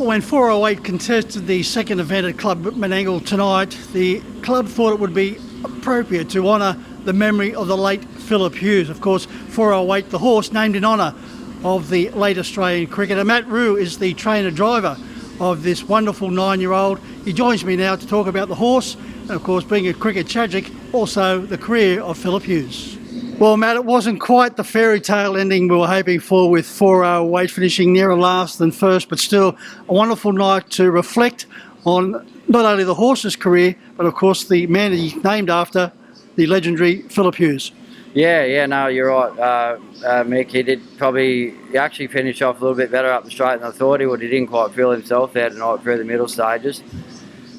Well, when 408 contested the second event at Club Menangle tonight, the club thought it would be appropriate to honour the memory of the late Philip Hughes. Of course, 408, the horse named in honour of the late Australian cricketer. Matt Rue is the trainer-driver of this wonderful 9-year-old. He joins me now to talk about the horse and, of course, being a cricket tragic, also the career of Philip Hughes. Well, Matt, it wasn't quite the fairy tale ending we were hoping for, with 408 finishing nearer last than first, but still a wonderful night to reflect on not only the horse's career, but of course the man he's named after, the legendary Philip Hughes. Yeah, no, you're right, Mick. He actually finished off a little bit better up the straight than I thought he would. He didn't quite feel himself there tonight through the middle stages.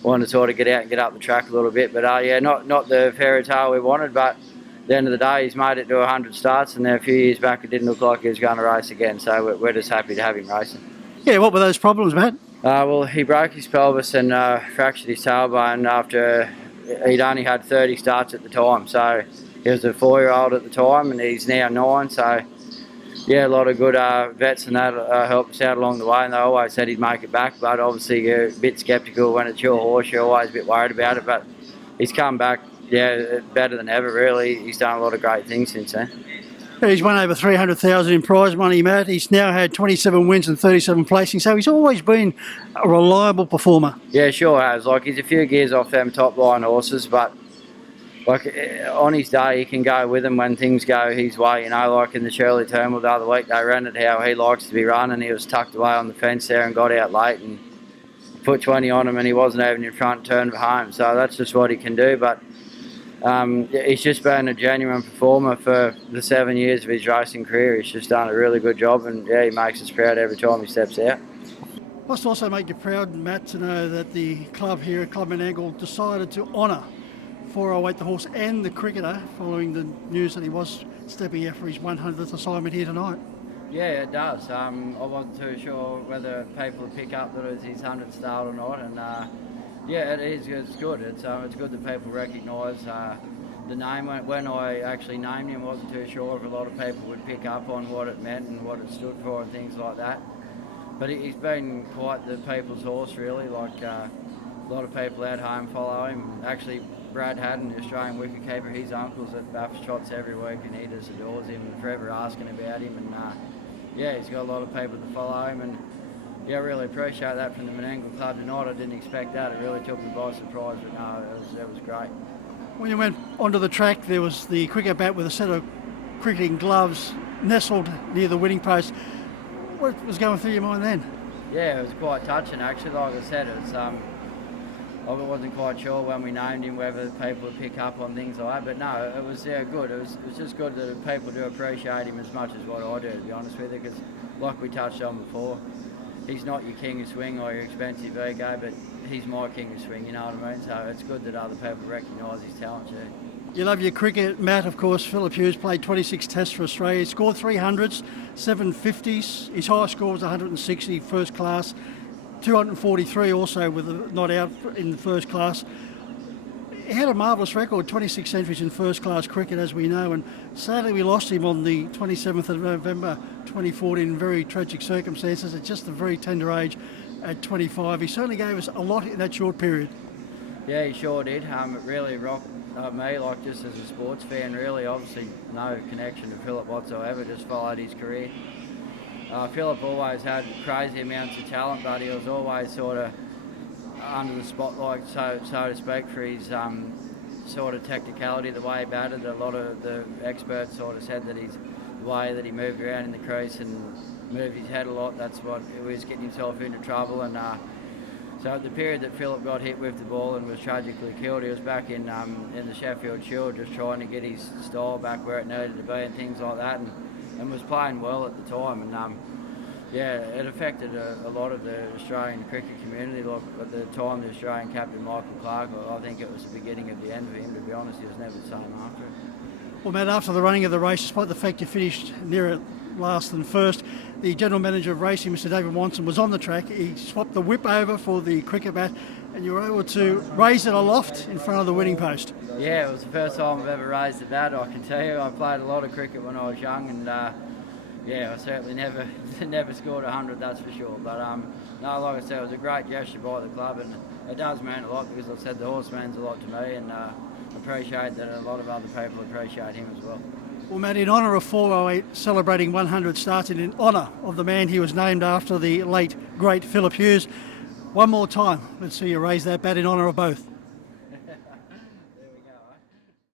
Wanted to sort of get out and get up the track a little bit, but not the fairy tale we wanted, but at the end of the day, he's made it to 100 starts, and then a few years back it didn't look like he was going to race again, so we're just happy to have him racing. Yeah, what were those problems, Matt? Well, he broke his pelvis and fractured his tailbone after he'd only had 30 starts at the time, so he was a 4-year-old at the time and he's now 9, so yeah, a lot of good vets and that helped us out along the way, and they always said he'd make it back, but obviously you're a bit sceptical when it's your horse, you're always a bit worried about it, but he's come back, better than ever really. He's done a lot of great things since then. He's won over 300,000 in prize money, Matt. He's now had 27 wins and 37 placings, so he's always been a reliable performer. Yeah, sure has. Like, he's a few gears off them top line horses, but like on his day he can go with them when things go his way, like in the Shirley Terminal the other week they ran it how he likes to be run, and he was tucked away on the fence there and got out late and put 20 on him and he wasn't even in front, turned for home, so that's just what he can do. But he's just been a genuine performer for the 7 years of his racing career. He's just done a really good job, and he makes us proud every time he steps out. Must also make you proud, Matt, to know that the club here at Club Menangle decided to honour 408 the horse and the cricketer following the news that he was stepping out for his 100th assignment here tonight. Yeah, it does. I wasn't too sure whether people would pick up that it was his 100th start or not, and yeah, it is. It's good. It's good that people recognise the name. When I actually named him, I wasn't too sure if a lot of people would pick up on what it meant and what it stood for and things like that. But he's been quite the people's horse, really. Like a lot of people at home follow him. Actually, Brad Haddon, the Australian wicketkeeper, his uncle's at Bathurst Shots every week, and he just adores him and forever asking about him. And yeah, he's got a lot of people to follow him, and yeah, I really appreciate that from the Menangle Club tonight. I didn't expect that. It really took me by surprise, but no, it was great. When you went onto the track, there was the cricket bat with a set of cricketing gloves nestled near the winning post. What was going through your mind then? Yeah, it was quite touching actually. Like I said, it's I wasn't quite sure when we named him whether people would pick up on things like that, but no, it was good. It was just good that people do appreciate him as much as what I do, to be honest with you, because like we touched on before, he's not your king of swing or your expensive ego, but he's my king of swing, you know what I mean? So it's good that other people recognise his talent too. You love your cricket, Matt. Of course, Philip Hughes played 26 tests for Australia. He scored 300s, 750s. His highest score was 160 first class, 243 also with a not out in the first class. He had a marvellous record, 26 centuries in first class cricket, as we know, and sadly we lost him on the 27th of November 2014 in very tragic circumstances at just a very tender age at 25. He certainly gave us a lot in that short period. Yeah, he sure did. It really rocked me, like just as a sports fan, really. Obviously no connection to Philip whatsoever, just followed his career. Philip always had crazy amounts of talent, but he was always sort of under the spotlight, so to speak, for his sort of technicality, the way he batted. A lot of the experts sort of said that the way that he moved around in the crease and moved his head a lot, that's what he was getting himself into trouble. And so at the period that Philip got hit with the ball and was tragically killed, he was back in the Sheffield Shield just trying to get his style back where it needed to be and things like that, and was playing well at the time. And yeah, it affected a lot of the Australian cricket community. Like at the time, the Australian captain Michael Clarke, I think it was the beginning of the end of him, to be honest. He was never the same after it. Well, Matt, after the running of the race, despite the fact you finished nearer last than first, the general manager of racing, Mr. David Watson, was on the track. He swapped the whip over for the cricket bat, and you were able to raise it aloft in front of the winning post. Yeah, it was the first time I've ever raised the bat, I can tell you. I played a lot of cricket when I was young, and yeah, I certainly never scored 100, that's for sure. But No, like I said, it was a great gesture by the club, and it does mean a lot because I said the horse means a lot to me, and appreciate that a lot of other people appreciate him as well. Well, Matt, in honour of 408 celebrating 100 starts and in honour of the man he was named after, the late, great Philip Hughes, one more time, let's see you raise that bat in honour of both.